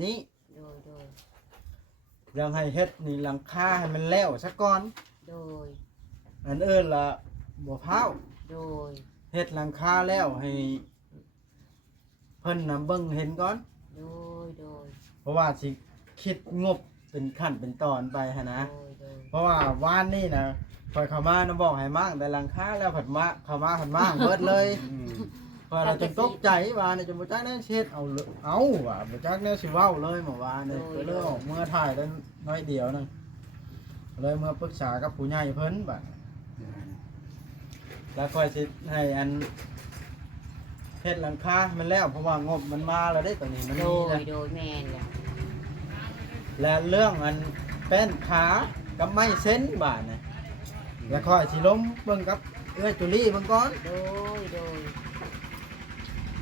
นี้โดยยังให้เฮ็ดนี่หลังคาให้มันแล้วซะก่อนโดยอันอื่นละบ่พร้าวโดยเฮ็ดหลังคาแล้วให้เพิ่นน่ะเบิ่งเห็นก่อนโดยเพราะว่าสิคิดงบเป็นขั้นเป็นตอนไปหันนะโดยเพราะว่าวานนี่นะข่อยเข้ามานะบอกให้มั่งแต่หลังคาแล้วผัดมาเข้ามาผัดมั่งเบิดเลยเพราะเราจนตกใจว่านี่จนบ่จักแน่เช็ดเอาว่าบ่จักแน่สิเว้าเลยเมื่อวานนี่ก็เลยออกเมื่อถ่ายได้น้อยเดียวนึงเลยเมื่อปรึกษากับผู้ใหญ่เพิ่นบัดแล้วค่อยสิให้อันเฮ็ดหลังคามันแล้วเพราะว่างบมันมาแล้วได้ตอนนี้มัน โด มี ย นะ โดยแม่นแล้ว และเรื่องอันแป้นขากับไม้เส้นบาดนี่แล้วค่อยสิล้มเบิ่งกับเอื้อจุลี่เบิ่งก่อน โดย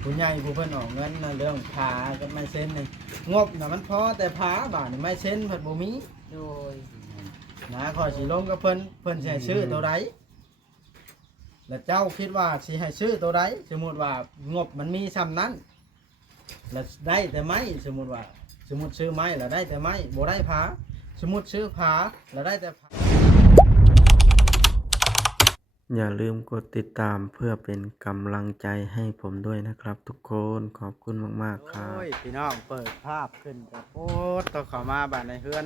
ผู้ใหญ่ผู้เพิ่นออกเงินนะเรื่องขากับไม้เส้นนี่งบน่ะมันพอแต่ผาบาดนี่ไม้เส้นเพิ่นบ่มี โดยนะค่อยสิล้มกับเพิ่นสิให้ซื้อตัวใดแล้วเจ้าคิดว่าสิให้ซื้อตัวใดสมมุติว่างบมันมีส่ำนั้นแล้วได้แต่ไม้สมมุติว่าสมมุติซื้อไม้แล้วได้แต่ไม้บ่ได้ผาสมมุติซื้อผาแล้วได้แต่ผาอย่าลืมกดติดตามเพื่อเป็นกำลังใจให้ผมด้วยนะครับทุกคนขอบคุณมากๆครับ โอ้ยพี่น้องเปิดภาพขึ้นกับโอ้ต้องเข้ามาบ้านในเฮือน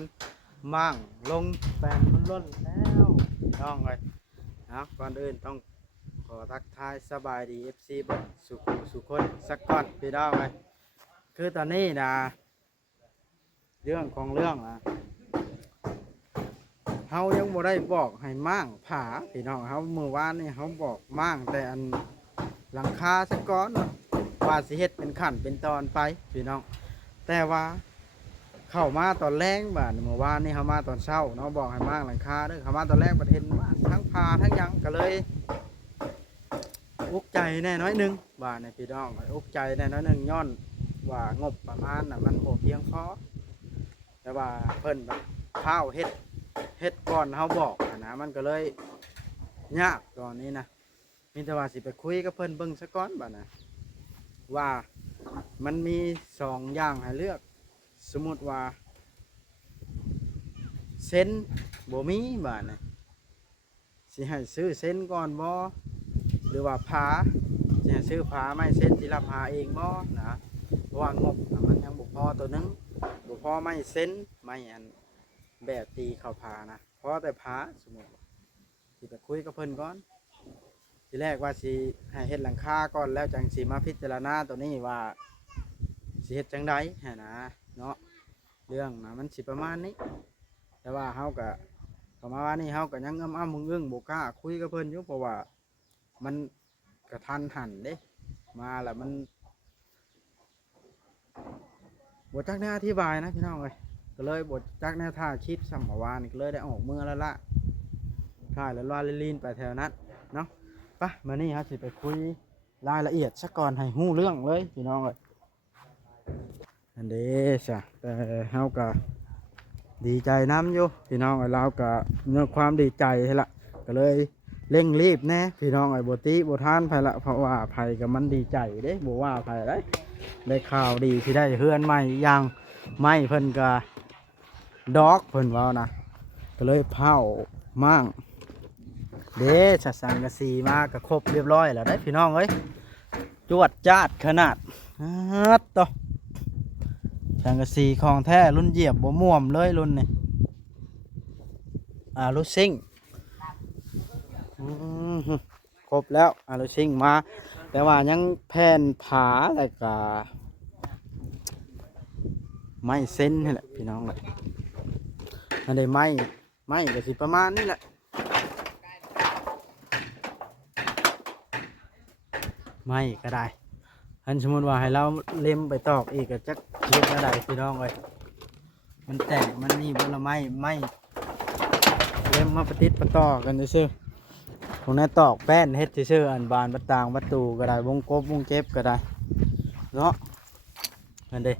มั่งลงแปลนมันล้นแล้วพี่น้องเลยนะก่อนอื่นต้องขอทักทายสบายดี FC เบิดสุคนสักก่อนพี่น้องเลยคือตอนนี้นะเรื่องของเรื่องนะเฮายังบ่ได้บอกให้มั่งผาพี่น้องเฮาเมื่อวานนี่เฮาบอกมั่งแต่อันหลังคาสักก่อนว่าสิเฮ็ดเป็นขั้นเป็นตอนไปพี่น้องแต่ว่าเข้ามาตอนแรกบ้านเมื่อวานนี่เฮามาตอนเช้าเนาะบอกให้มั่งหลังคาเด้อเข้ามาตอนแรกประเทศว่าทั้งผาทั้งหยังก็เลยอุกใจแน่น้อยหนึงบ้านนี่พี่น้องอุกใจแน่น้อยหนึงย้อนว่างบประมาณน่ะมันบ่เพียงพอแต่ว่าเพิ่นแบบข้าวเฮ็ดก่อนเฮาบอกนะมันก็เลยยากตอนนี้นะมีแต่ว่าสิไปคุยกับเพิ่นเบิ่งซะก่อนบัดนะว่ามันมีสองอย่างให้เลือกสมมุติว่าเส้นบ่มีบัดนะสิให้ซื้อเส้นก่อนบ่หรือว่าผาสิให้ซื้อผาไม่เส้นสิรับหาเองบ่นะเพราะว่างบน่ะมันยังบ่พอตัวหนึงบ่พอไม่เส้นไม่อันแบบตีเข้าผานะเพราะแต่ผาสมมติสิไปคุยกับเพิ่นก่อนทีแรกว่าสิให้เฮ็ดหลังคาก่อนแล้วจังสิมาพิจารณาตัวนี้ว่าสิเฮ็ดจังใดฮะนะเนาะเรื่องนะมันสิประมาณนี้แต่ว่าเฮาก็เข้ามาว่านี่เฮาก็ยังอ้ำอึ้งบ่กล้าคุยกับเพิ่นอยู่เพราะว่ามันกระทันหันเด้มาแล้วมันบ่จักแนวอธิบายนะพี่น้องเอ้ยก็เลยบทจักแนวท่าคลิปสัมภาวานก็เลยได้ออกเมื่อแล้วละถ่ายแล้วลาลีนไปแถวนั้นเนาะปะมานี่ฮะสิไปคุยรายละเอียดสักก่อนให้หู้เรื่องเลยพี่น้องเลยอันเด้จ้ะแต่เฮาก็ดีใจน้ำอยู่พี่น้องเราก็เนื้อความดีใจให้ละก็เลยเร่งรีบแน่พี่น้องไอ้บติบทานไผละเพราะว่าไผกับมันดีใจเด้บอกว่าไผได้ข่าวดีที่ได้เฮือนใหม่อย่างไม่เพิ่นก็ดอกเพิ่นว่านะก็เลยเผามั่งเด้สัสังกะสีมาก็ครบเรียบร้อยแล้วได้พี่น้องเอ้ยจวดจาดขนาดต่อสังกะสีของแท้รุ่นเหยียบบ่ม่วมเลยรุ่นนี่ลูซิ่งครบแล้วลูซิ่งมาแต่ว่ายังแผ่นผาแล้วก็ไม้เส้นนี่แหละพี่น้องเลยอันนี้ไม้ก็สิประมาณนี้แหละไม้ก็ได้อันสมมติว่าให้เราเล็มไปตอกอีกก็จักเล็มอะไรพี่น้องเลยมันแตกมันนี่บนละไม้เล็มมาประติดประต่อกันซื่อตรงนั้นตอกแป้นเฮ็ดซื่ออันบานประตางประตูก็ได้วงกบวงเก็บก็ได้เนาะอันเด้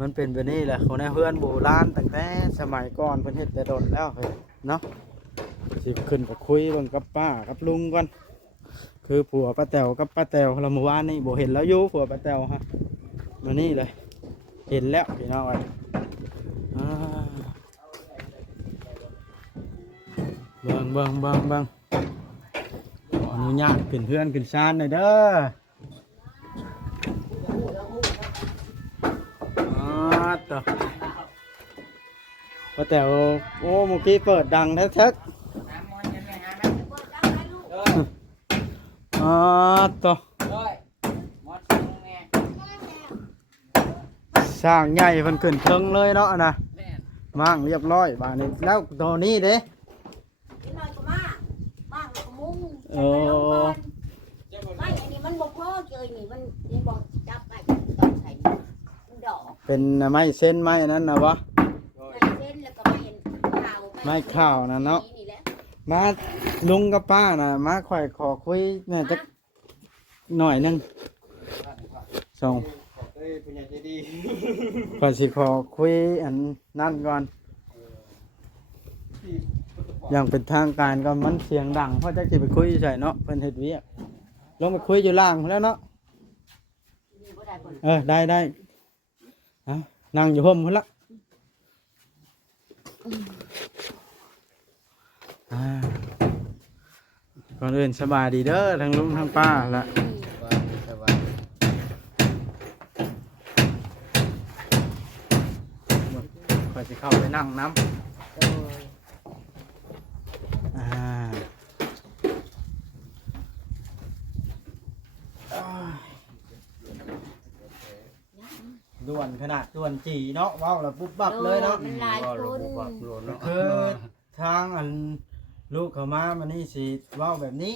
มันเป็นแบบนี้แหละคนในเฮือนโบราณตั้งแต่สมัยก่อนเพิ่นเฮ็ดแต่โดนแล้วเนาะสิขึ้นกับคุยเบิ่งกับป้ากับลุงก่อนคือผัวป้าแต๋วกับป้าแต๋วเราเมื่อวานนี่บ่เห็นแล้วอยู่ผัวป้าแต๋วฮะมานี่เลย เห็นแล้วพี่น้องเอ้ยอ่าเบิ่งขออนุญาตขึ้นเพื่อนขึ้นชานหน่อยเด้อต่อพอแต่โอ้เมื่อกี้เปิดดังแท้ๆต่อสร้างใหญ่เพิ่นขึ้นเทิงเลยเนาะนะมั่งเรียบร้อยบ้านนี้แล้วตัวนี้เด้โอ้ ไม่อันนี้มันบ่พอเจอนี่มันนี่บ่จับไปต้องใส่มันดอก เป็นไม้เส้นไม้นั้นนะวะ ไม่เส้นแล้วก็ไม่ข่าว ไม้ข้าวนะเนาะ นี่แหละ มาลุงกับป้านะมาค่อยขอคุยเนี่ยจะหน่อยหนึงส่งก่อนสิขอคุยอันนั่นก่อนอย่างเป็นทางการก็มันเสียงดังเพราะจะไปคุยใส่เนาะเพิ่นเฮ็ดเวียกลงไปคุยอยู่ล่างแล้วเนาะ นี่บ่ได้บ่ ได้เอานั่งอยู่ห่มพุ่นละก่อนอื่นสบายดีเด้อทั้งลุงทั้งป้าละคอยสิเข้าไปนั่งน้ำ โดย ด่วนขนาดด่วนจีเนาะว้าวแล้วปุ๊บบับเลยเนาะ มันหลายคน คือทางอันลูกเขามามันนี่สิเว้าแบบนี้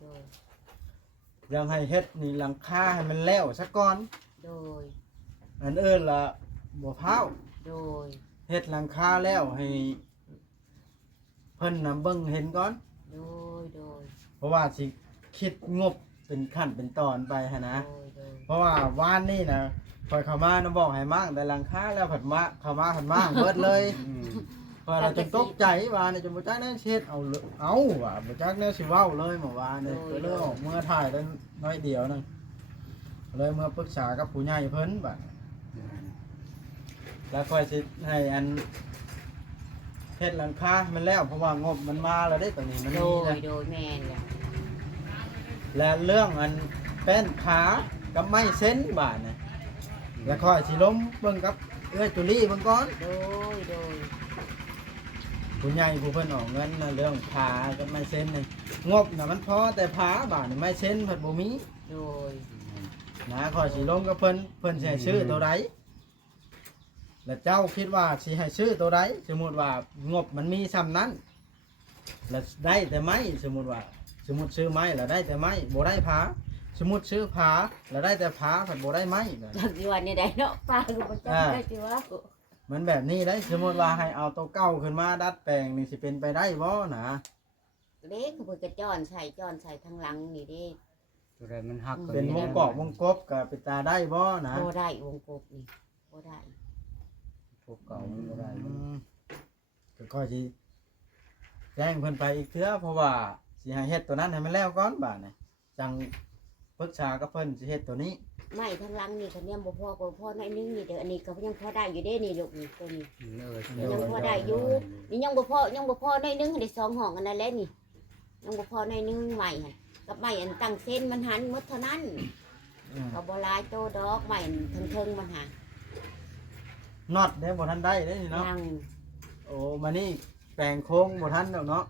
โดย ยังให้เฮ็ดนี่หลังคาให้มันแล้วซะก่อน โดย อันอื่นละบ่พร้าว โดย เฮ็ดหลังคาแล้วให้เพิ่นนำเบิ่งเห็นก่อน โดย เพราะว่าสิคิดงบเป็นขั้นเป็นตอนไปหั้นนะ โดย เพราะว่าวานนี่นะคอยเข้ามานะบอกให้มั่งแต่หลังคาแล้วผัดมาเข้ามาผัดมั่งเบิดเลยพอเราจนตกใจว่าเนี่ยจนบ่จักแน่เช็ดเอาว่ะบ่จักแน่สิเว้าเลยเมื่อวานนี่ก็เลยออกเมื่อถ่ายได้น้อยเดียวนึงเลยเมื่อปรึกษากับผู้ใหญ่เพิ่นบัดแล้วค่อยสิให้อันเฮ็ดหลังคามันแล้วเพราะว่างบมันมาแล้วได้ตอนนี้มัน โด มี ย นะ โดยแม่นแล้ว และเรื่องอันเป็นขากับไม้เส้นบาดนะแล้วค่อยสิล้มเบิ่งกับเอ้ยจุลี่เบิ่งก่อน โดย ผู้ใหญ่ผู้เพิ่นออกเงินนะเรื่องขากับไม้เส้นนี่งบน่ะมันพอแต่ผาบาดนี่ไม้เส้นเพิ่นบ่มี โดย นะค่อยสิล้มกับเพิ่นสิให้ซื้อตัวใดแล้วเจ้าคิดว่าสิให้ซื้อตัวใดสมมุติว่างบมันมีซ้ำนั้นแล้วได้แต่ไม้สมมุติซื้อไม้แล้วได้แต่ไม้บ่ได้ผาสมมุติซื้อผาแล้วได้แต่ผาเพิ่นบ่ได้ไม้แบบ จักสิว่านี่ได้เนาะป้าก็บ่จักได้สิว่า มันแบบนี้ได้สมมติว่าให้เอาตัวเก่าขึ้นมาดัดแปลงนี่สิเป็นไปได้บ่นะ เล็กเพิ่นก็จ้อนใส่ทางหลังนี่เด้ ตัวใดมันหัก เป็นวงกอกวงกบกับเป็นตาได้บ่นะ บ่ได้วงกบนี่บ่ได้ พวกเก่ามันบ่ได้ ก็ค่อยสิแจ้งเพิ่นไปอีกเทื่อเพราะว่าสิให้เฮ็ดตัวนั้นให้มันแล้วก่อนบาดนี่จังปรึกษากับเพิ่นสิเฮ็ดตัวนี้ ไม่ทางหลังนี่ก็เนี่ยบ่พอก็พอน้อยนึงนี่เด้ออันนี้ก็ยังพอได้อยู่เด้นี่ลูกนี่ตัวนี้ ยังพอได้อยู่นี่ยังบ่พอน้อยนึงได้สองห้องอันนั้นแหละนี่ยังบ่พอน้อยนึงใหม่หั่นกับใหม่อันตั้งเส้นมันหันหมดเท่านั้น ก็บ่หลายโตดอกใหม่เทิงๆมันหา น็อตเด้บ่ทันได้เด้นี่เนาะ ยัง โอ้มานี่แปลงโค้งบ่ทันดอกเนาะ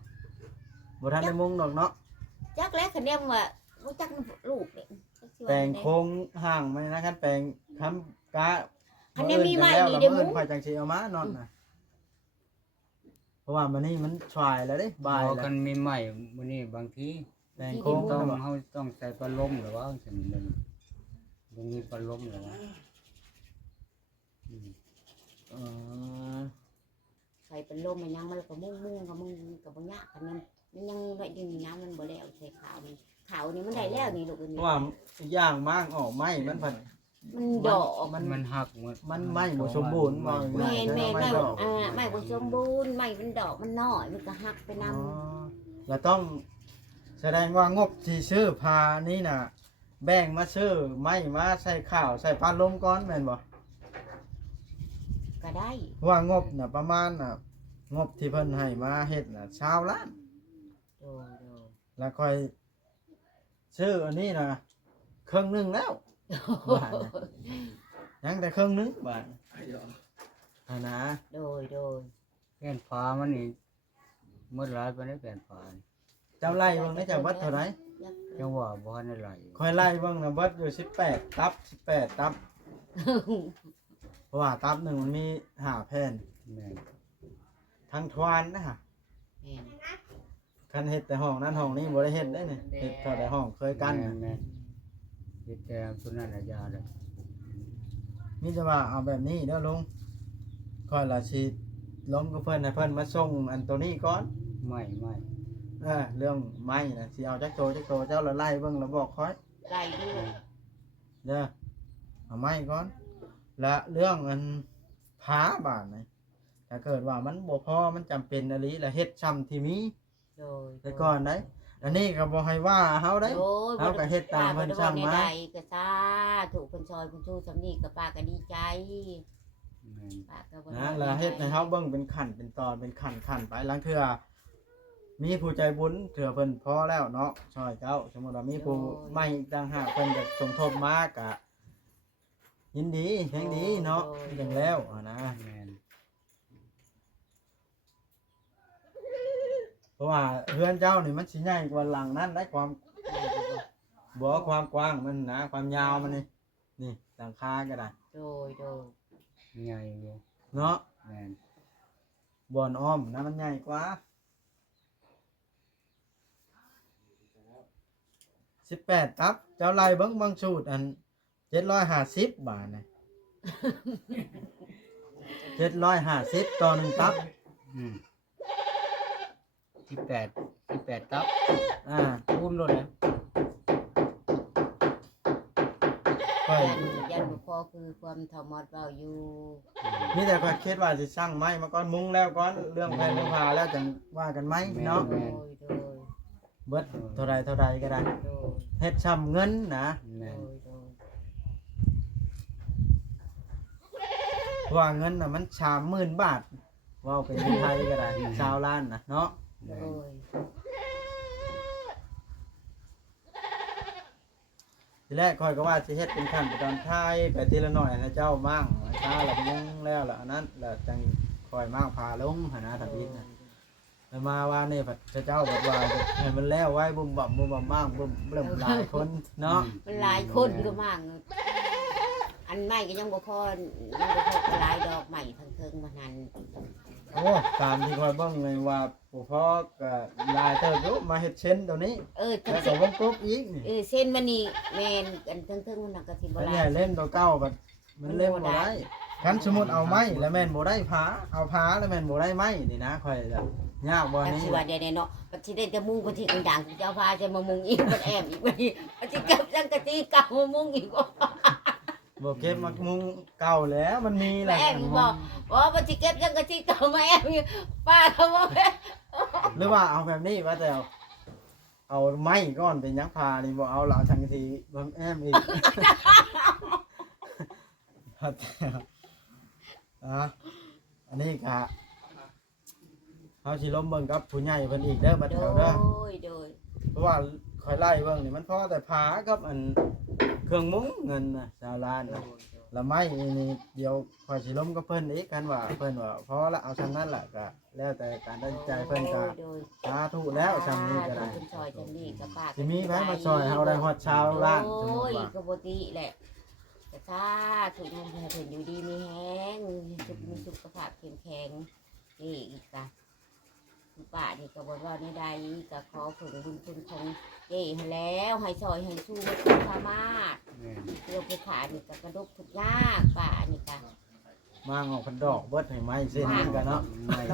บ่ทันได้มุงดอกเนาะ จักแล้วคะแนนว่าบ่จักลูกเด้ แปลงโค้งห่างมันนะครับแปลงค้ำกะ คะแนนมีใหม่ แล้ว นี่ เรา เด้อ เอิ้ มึ น ง ข่อยจังสิเอามาน็อตน่ะเพราะว่ามันนี่มันชายแล้วเด้บ่าย พอ แล้ว กันมีใหม่มื้อนี้บางที แปลงโค้ง ต้ ต้ อ อง ง เฮาต้องใส่ปลาลมหรือว่าจังนั้นบ่มีปลาลมหรือว่า เอ่อ ใส่เป็นลมมันยังมันก็มุ่งก็มึงก็บ่ยากกันมันยังได้ดึงน้ำมันบ่แล้วใส่ขาวนี่ขาวนี่มันได้แล้วนี่ลูกอัน เพ นี้ ราะว่าย่างมากออกไหมมันผัด มันดอก มันหักหมด มันไหมบ่สมบูรณ์ว่า แม่น ง่ายๆ ไม่ ดอก ไม่บ่สมบูรณ์ไม่มันดอกมันน้อยมันก็หักไปนำ อ๋อแล้วต้องแสดงว่างบที่ซื้อพานี่น่ะแบ่งมาซื้อไม้มาใส่ข้าวใส่ปลาลมก่อนแม่นบ่ ก็ได้ เพราะว่างบน่ะประมาณน่ะงบที่เพิ่นให้มาเฮ็ดน่ะ20 ล้าน โดย แล้วค่อยซื้ออันนี้น่ะครึ่งหนึงแล้วบาทน่ะยังแต่ครึ่งหนึงบาทอันนะ โดย แผ่นฟ้ามันนี่หมดหลายไปได้แผ่นฟ้านี่ เจ้าไล่เบิ่งได้เจ้าเบิดเท่าไหร่ จังว่าบ่ทันได้ไหล ค่อยไล่เบิ่งน่ะเบิดอยู่18ตับ18ตับเพราะว่าตับหนึงมันมี5แผ่น แม่น ทั้งทวารนะฮะ แม่น คันเฮ็ดแต่ห้องนั้นห้องนี้บ่ได้เฮ็ดได้นี่เฮ็ดเท่าแต่ห้องเคยกัน แม่นเฮ็ดแต่ตัวนั้นน่ะยาเลย มีแต่ว่าเอาแบบนี้เด้อลุงค่อยละสิล้มกับเพิ่นให้เพิ่นมาส่งอันตัวนี้ก่อน ไม่ เรื่องไม้น่ะสิเอาจักโตเจ้าละไล่เบิ่งแล้วบอกค่อย ไล่ดู เด้อเอาไม้ก่อนและเรื่องอันผาบาดนี่ถ้าเกิดว่ามันบ่พอมันจำเป็นอะลีแล้วเฮ็ดซ้ำที่มี โดย แต่ก่อนได้อันนี้ก็บ่ให้ว่าเฮาได้ โดย เอาก็เฮ็ดตามเพิ่นสั่งมา ใดๆก็ซาถูกเพิ่นซอยเพิ่นสู้สำนี้ก็ป้าก็ดีใจ แม่น ป้าก็บ่ นะแล้วเฮ็ดให้เฮาเบิ่งเป็นขั้นเป็นตอนเป็นขั้นไปหลังเทื่อมีผู้ใจบุญเถื่อเพิ่นพอแล้วเนาะช่วยเจ้าสมมุติว่ามีผู้ไม่ต่างหากเพิ่นจะสมทบมากะยินดีแฮงดีเนาะจังแล้วนะ แม่น เพราะว่าเรือนเจ้านี่มันสิใหญ่กว่าหลังนั้นได้ความความกว้างมันนะความยาวมันนี่หลังคาก็ได้ โดย ใหญ่อยู่ เนาะ แม่น บ่อนอ้อมนะมันใหญ่กว่า18ตับเจ้าไล่เบิ่งสูตรอัน750 บาทนะ750ต่อ1ตับ อืม18ตับ คูณโลดเลยค่อย ยันบ่พอคือความเฒ่ามอดเว้าอยู่ มีแต่ค่อยคิดว่าสิสร้างไม้มาก่อนมุงแล้วก่อนเรื่องแผ่นเรื่องผ้าแล้วจังว่ากันไหมเนาะ โดย เบิดเท่าใดก็ได้ โดย เฮ็ดช้ำเงินนะ แม่น โดย เพราะว่าเงินน่ะมัน30,000 บาทเว้าเป็นเงินไทยก็ได้20 ล้านนะเนาะ โด แม่น ย ทีแรกค่อยก็ว่าสิเฮ็ดเป็นขั้นเป็นตอนท้ายไปทีละหน่อยนะเจ้ามั่งช้าแล้วก็ยังแล้วล่ะอันนั้นแล้วจังค่อยมั่งพาลงหั่นนะทำอิฐนะแล้วมาว่านี่พระเจ้าบอกว่าให้มันแล้วไว้บุ่มบ่มมั่งบุ่มเริ่มหลายคนเนาะ มันหลายคนก็มากอันใหม่ก็ยังบ่พอก็หลายดอกใหม่ทั้งเทิงมานั้น โอ้ตามที่ค่อยเบิ่งเลยว่าปู่พ่อก็หลายเติบอยู่มาเฮ็ดเช่นตัวนี้ จัง แล้ว สิ ก็วงกบอีกนี่ เส้นมันนี่แม่นกันทั้งมันน่ะก็สิบ่ แล้ว หลา เนี่ย ย เล่นตัวเก่าบัดมันเล่นบ่ได้คันสมมุติเอาไม้แล้วแม่นบ่ได้ผาเอาผาแล้วแม่นบ่ได้ไม้นี่นะค่อยจะยากบ่ อัน นี้ สิว่าเดี๋ยวๆเนาะปัจจิได้จะมุงปัจจิดังๆเจ้าพาจะมามุงอีกมันแอบอีกบัดนี้ปัจจิเก็บจังกะตีเก่ามามุงอีกบ่ บ่เก็บมามุงเก่าแล้วมันมีแหละ แอบอีกบ่ว่าปัจจิเก็บจังกะตีเก่ามาแอบอีกป้าเขาบ่แม่ หรือว่าเอาแบบนี้ว่าแต่เอาไม้ก้อนเป็นหยังพานี่บ่เอาเหล่าสังกะสีบ่แอมอีกอันนี้ก็เฮาสิล้มเบิ่งกับผู้ใหญ่เพิ่นอีกเด้อบัด โด แถวเด้อ ยโดย เพราะว่าคอยไล่เบิ่งนี่มันพอแต่ผากับอันเครื่องมุ้งเงินน่ะชาวล้านน่ะละไม้นี่เดี๋ยวคอยสิล้มกับเพิ่นอีกกันว่าเพิ่นว่าพอละเอาซั่นนั้นล่ะก็แล้วแต่การตัดสินใจเพิ่นก็ โดย สาธุแล้วซั่นนี้ก็ได้ เพิ่นซอยจังนี้กับป้า สิมีไผมาซอยเฮาได้ฮอดชาวล้านสมมุ โอ้ ติ ย ว่า ก็บ่ติแหละแต่ถ้าสุขภาพเพิ่นอยู่ดีมีแฮงมีสุขภาพเข้มแข็งนี่อีกจ้ะป้านี่ก็บ่ว่าในใดก็ขอผลบุญคุณของเจ้ให้แล้วให้ซอยให้สู้บ่สามารถ แม่น เพื่อผู้ขานี่ก็กระดกทุกยากป้านี่ก็ มางออกพันดอกเบิดให้ไม้เส้นนึงกันเนาะ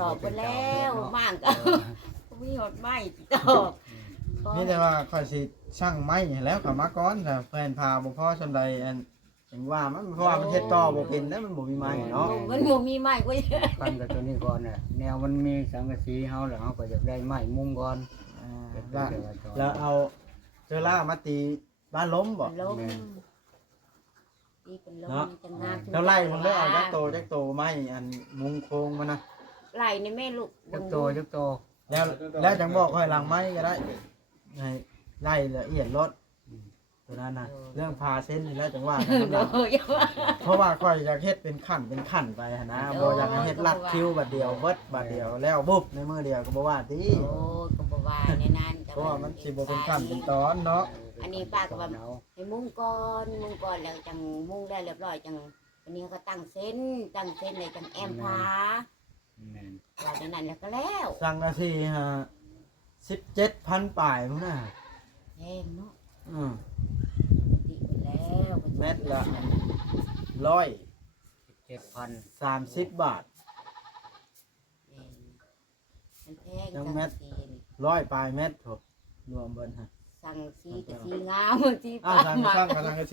ดอกไปแล้วมั่างก็มีหดไม้ดอก มีแต่ว่าคอยสิช่างไม้ให้แล้วก็มาก่อนถ้าแฟนพาบ่พอซำใดอันจังว่ามันเพราะว่ามันเฮ็ดต่อบ่เป็นแล้วมันบ่มีไม้เนาะ มันบ่มีไม้ก็ กันกับตัวนี้ก่อนน่ะแนวมันมีสังกะสีเฮาแล้วเฮาก็อยากได้ไม้มุงก่อน แล้วเอาเจอล่ามาตีบ้านล้มบ่ ล้ม ตีเป็นลม เนาะ จังงาม เท่าไล่มันได้เอาจักโตไม้อันมุงโครงมันนะ ไล่ในแม่ลูก จั เบิ่ ก ง โต ดู จักโต แล้วจังบอกค่อยหลังไม้ก็ได้ให้ไล่ละเอียดรถตัวนั้นนะเรื่องพาเส้นนี่แล้วจังว่ากัน โด กำลัง ยว่า เพราะว่าค่อยอยากเฮ็ดเป็นขั้นไปหั้นนะบ่อยากให้เฮ็ดลัดคิวบัดเดียวเบิดบัดเดียวแล้วบุบในมือเดียวก็บ่ว่าติ โอ้ก็บ่ว่าในนั้น เพราะว่ามันสิบ่เป็นขั้นเป็นตอนเนาะ อันนี้ป้าก็ว่าให้มุงก่อนแล้วจังมุงได้เรียบร้อยจังอันนี้ก็ตั้งเส้นเลยจังแอมพา แม่น ว่าในนั้นแล้วก็แล้ว สั่งนาทีฮะ17,000ป่ายพุ่นน่ะ แพงเนาะ อือ ปกติแล้ว เม็ดละ130 บาท มันแพง จัง จัง แม่น สีน 100ปลายเม็ดถูกรวมเบิ่นฮะ สั่งสีกับสีงามสี อ้า ฟ้าว สั่ง มา สั่งกระชังกร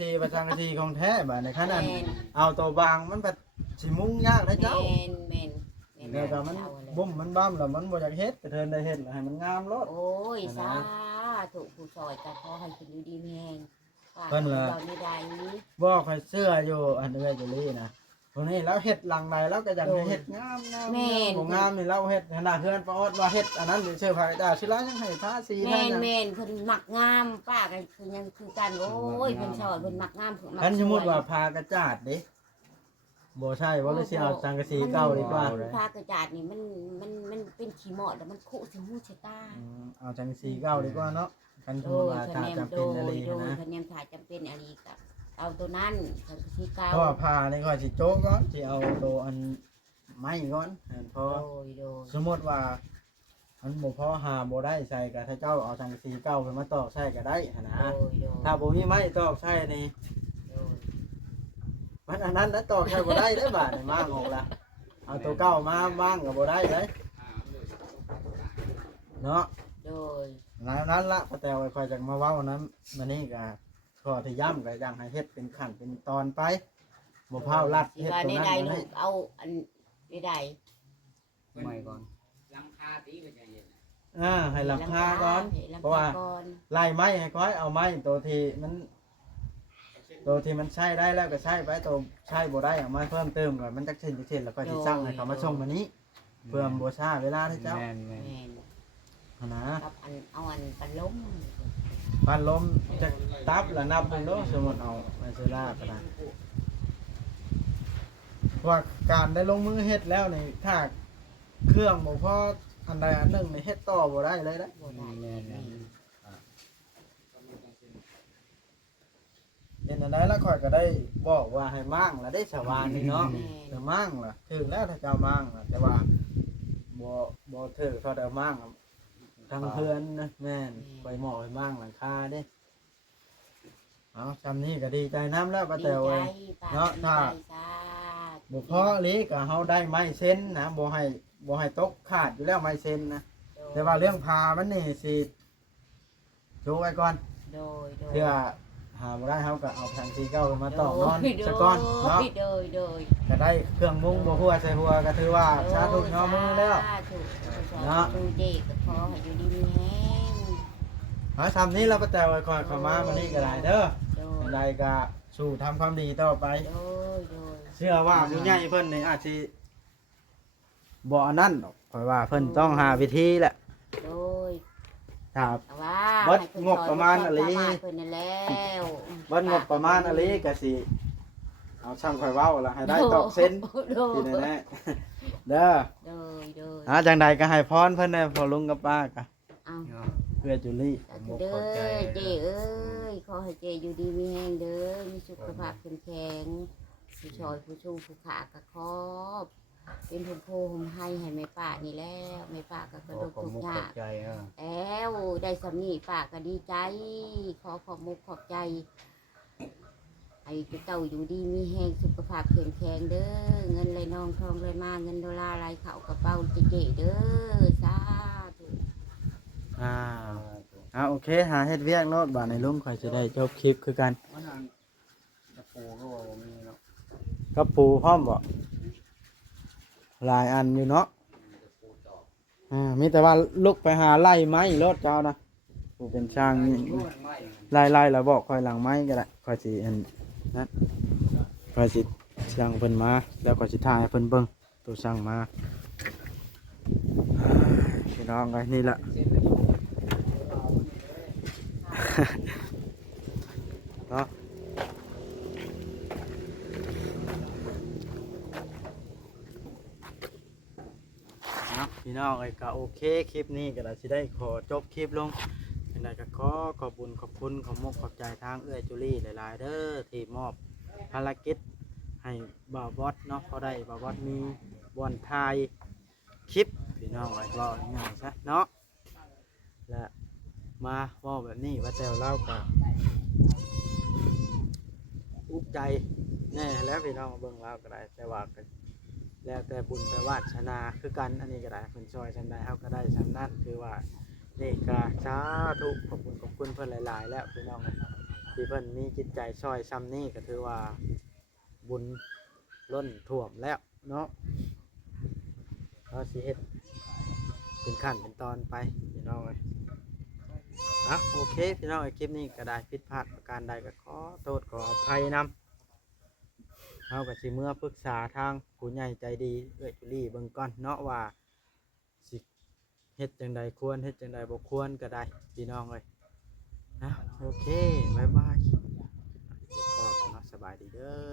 ะชีของแท้บัดในขนาด แม่น เอาตัวบางมันแบบสิมุงยากได้เจ้า แม่น แล้วก็มันบุ้มมันบ้ามแล้วมันบ่อยากเฮ็ดแต่เทินได้เฮ็ดแล้วให้มันงามรถ โอ้ยสาถูกผู้ซอยกันพอให้คุณดีแม่งว่า เพิ่นล่ะ เราไม่ได้ บ่ค่อยเชื่ออยู่อันเอื้อยจุลีนะคนนี้แล้วเฮ็ดหลังใดแล้วก็อยากให้เฮ็ดงามบ่งามนี่เราเฮ็ดขนาดเฮือนปอดว่าเฮ็ดอันนั้นเชื่อพระเจ้าสิลายังให้ทาสี แม่ ทาน หยัง แม่นเพิ่นมักงามป้ากันคือยังคือกันโอ้ยเพิ่นซอยเพิ่นมักงามเพิ่นมัก คันสมมุติว่าพากระจาดเด้บ่ใช่ว่าเลยสิเอาสังกะสีเก่าดีกว่า พากระจาดนี่มันเป็นขี้หมอดแล้วมันคุสิหูชะตา เอาสังกะสีเก่าดีกว่าเนาะคันสม โด มุติ ย ว่า คะ ถ้า แนน จำ โด เป็นอะไร ยโดย นะ คะแนนถ่ายจำเป็นอะไรกับเอาตัวนั้นสังกะสีเก่า เพราะว่าพานี่ก็สิโจ๊กก่อนสิเอาตัวอันไม้ก่อนพอ โดย สมมติว่ามันบ่พอหาบ่ได้ใส่ก็ถ้าเจ้าเอาสังกะสีเก่าขึ้นมาตอกใส่ก็ได้หั้นนะ โดย ถ้าบ่มีไม้ตอกใส่นี่ โดย มันอันนั้นนะตอกใส่บ่ได้เด้อบาดนี่มางออกละเอาตัวเก่ามาวางก็บ่ได้เด้เนาะ โดย แล้วนั้นละป้าแตวค่อยจักมาเว้านั้นมานี่ก็ขอที่ย้ำก็อยากให้เฮ็ดเป็นขั้นเป็นตอนไปบ่พาวลัด สิ เฮ็ด ว่า ตรง ใน นั้น ใด ก็ ลู ได้ กเอาอันในใด ไม่ก่อน ให้หลังคาก่อน เพราะว่า ไล่ไม้ให้ค่อยเอาไม้ตัวที่มันใช้ได้แล้วก็ใช้ไปตัวใช้บ่ได้เอามาเพิ่มเติมก่อนมันจักเช่นแล้วก็สิสั่งให้เขามาส่งมานี้เพื่อบ่ช้าเวลาให้เจ้า แม่นแม่น แม่น หั่นนะ กับอันเอาอันปันล้ม บ้านลมจะตับแล้วนับเบิ่งเด้อสมมุติเอาไปซื้อลาก็ได้ว่าการได้ลงมือเฮ็ดแล้วนี่ถ้าเครื่องบ่พออันใดอันหนึงนี่เฮ็ดต่อบ่ได้เลยนะ บ่ได้ แม่นแม่น เห็นอันใดแล้วข่อยก็ได้บอกว่าให้มั่งแล้วได้สว่านนี่เนาะ จะมั่งล่ะถึงแล้วถ้าเจ้ามั่งล่ะแต่ว่าบ่ถือเขาได้มั่งทางเพื่อนนะแม่นไปหมอไปมั่งหลังคาเด้เอาจำนี้ก็ดีใจน้ำแล้วป้าแตวเอ้ย เนาะถ้า บ่พอหลีก็เฮาได้ไม้เส้นนะบ่ให้ตกขาดอยู่แล้วไม้เส้นนะแต่ว่าเรื่องพามันนี่สิโชว์ไว้ก่อน โดย เพื่อหาบ่ได้เฮาก็เอาทางสีเก่ามาต่อนอนซะก่อนเนาะ โดย ก็ได้เครื่องมุ้งบ่หัวใส่หัวก็ถือว่าสาธุเนาะมือแล้ว เนาะดูเด็กก็พอให้อยู่ดีมีแห้ง เอาทำนี้แล้วป้าแตวไว้ก่อนเข้ามามื้อนี้ก็ได้เด้อ โด จั ย งไดก็สู้ทำความดีต่อไป โดย เชื่อว่าผู้ใหญ่เพิ่นนี่อาจสิบ่อันนั้นดอกเพราะว่าเพิ่นต้องหาวิธีแหละ โดย ครับ แต่ว่า เบิดงบประมาณอะไร เพิ่นนั่นแล้ว เบิ่งงบประมาณอะไรก็สิเอาช่างค่อยเว้าแล้วให้ได้ตอกเส้นที่แน่ๆเด้อ โดย จังใดก็ให้พรเพิ่นได้พอลุงกับป้าก็ เอา เนาะ เพื่อจุลี่ เด้อเจ้เอ้ยขอให้เจ้อยู่ดีมีแห้งเด้อมีสุขภาพเข้มแข็งผู้ชอยผู้ชูผู้ขากระคอบ เป็นผมโพผมให้แม่ป้านี่แล้วแม่ป้าก็กระดก ขอบ ทุก มุก อ ข ย่า อบใจเออ แล้วได้สำนีป้าก็ดีใจ ขอขอบมุกขอบใจไอ้เจ้าอยู่ดีมีแห้งสุขภาพเข้มแข็งเด้อเงินไหลนองทองไหลมาเงินดอลลาร์ไหลเข้ากระเป๋าเจ๊เด้อสาธุ โอเคหาเฮ็ดเวียกโลดบาดในลุงค่อยสิได้จบคลิปคือกัน มันอันตะปูก็ว่าบ่มีเนาะ กับปูพร้อมบ่หลายอันอยู่เนาะมีแต่ว่าลุกไปหาไล่ไม้รถเจ้านะปูเป็นช่างนี่ ไม่ ไล่แล้วบอกค่อยหลังไม้ก็ได้ค่อยสิอันนั้น พาสิสั่งเพิ่นมาแล้วก็สิถ่ายให้เพิ่นเบิ่งตัวสั่งมาพี่น้องไอ้นี่ล่ะ เนาะพี่น้องไอ้ก็โอเคคลิปนี้ก็ได้สิได้ขอจบคลิปลงยังไงก็ขอบคุญขอบคุณขอบมกขอบใจทางเอื้อยจุลี่หลายๆเด้อที่มอบภารกิจให้บ่าวบอสเนาะพอได้บ่าวบอสมีบอนทายคลิปพี่น้องไอ้ก็ง่ายซะเนาะและมาเว่าแบบนี้ว่าแต่เล่าก็อุกใจแน่แล้วพี่น้องเบิ่งเล่าก็ได้แต่ว่าก็แล้วแต่บุญแต่วาสนาคือกันอันนี้ก็ได้เพิ่นช่วยฉันได้เฮาก็ได้ฉันนั้นคือว่านี่ก็สาธุขอบคุณเพิ่นหลายๆแล้วพี่น้องที่เพิ่นมีจิตใจช่วยซ้ำนี้ก็ถือว่าบุญล้นท่วมแล้วเนาะเราสิเฮ็ดเป็นขั้นเป็นตอนไปพี่น้องเอ้ยโอเคพี่น้องคลิปนี้ก็ได้ผิดพลาดประการใดก็ขอโทษขออภัยนำเฮาก็สิเมื่อปรึกษาทางผู้ใหญ่ใจดีเอื้อยจุลี่เบิ่งก่อนเนาะว่าสิเฮ็ดจังใดควรเฮ็ดจังใดบ่ควรก็ได้พี่น้องเอ้ยโอเคบ๊ายบายขอบคุณสบายดีเด้อ